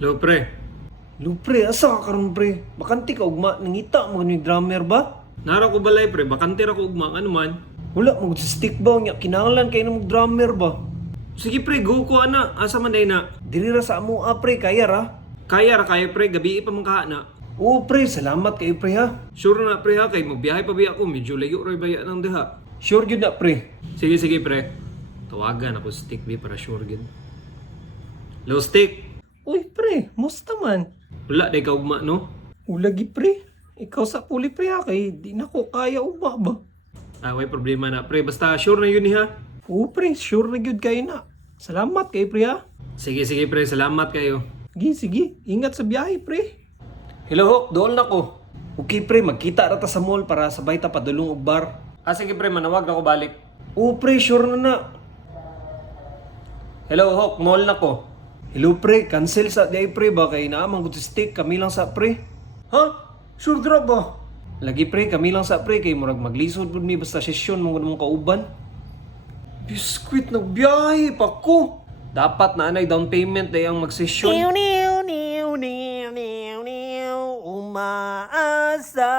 Hello, pre. Lu pre, asa ka karon pre? Bakanti ka ugma, nangita mo ni drummer ba? Nara ko balay, pre. Bakante ra ko ugma. Ano man? Wala mo sa stick ba nya kinahanglan kay nang drummer ba? Sige, pre. Go ko, ana. Asa man day na? Diri ra sa amo pre, kaya ra. Kaya ra kaya, pre. Gabi pa man na. Oo pre, salamat kayo pre ha. Sure na, pre, ha? Kay magbiyahe pa biya ako. Medyo layo rin baya ng deha. Sure gyud na pre. Sige, sige, pre. Tawagan ako stick, be, para sure gid. Hello, stick. Uy pre, musta man? Wala, day ka ugma, no? Ulagi pre. Ikaw sa puli pre ha, kay di na ko kaya ugma ba? Ah, may problema na, pre. Basta sure na yun, ha? Oo pre, sure na gyud kayo na. Salamat kay pre ha. Sige, sige, pre. Salamat kayo. Sige, sige. Ingat sa biyahe pre. Hello Hok, doon na ko. Okay pre, magkita ra ta sa mall para sabay ta padulong og bar. Ah, sige, pre. Manawag na ko balik. Oo pre, sure na. Hello Hok, mall na ko. Hello pre, cancel sa di pre ba kay naamang good stick kami lang sa pre. Ha? Sure drop ba? Lagi pre, kami lang sa pre kay murag maglisod pud mi basta session mo mong kauban. Biskwit nagbiyahe pa ko. Dapat na anay down payment day ang magsesyon. Umaasa.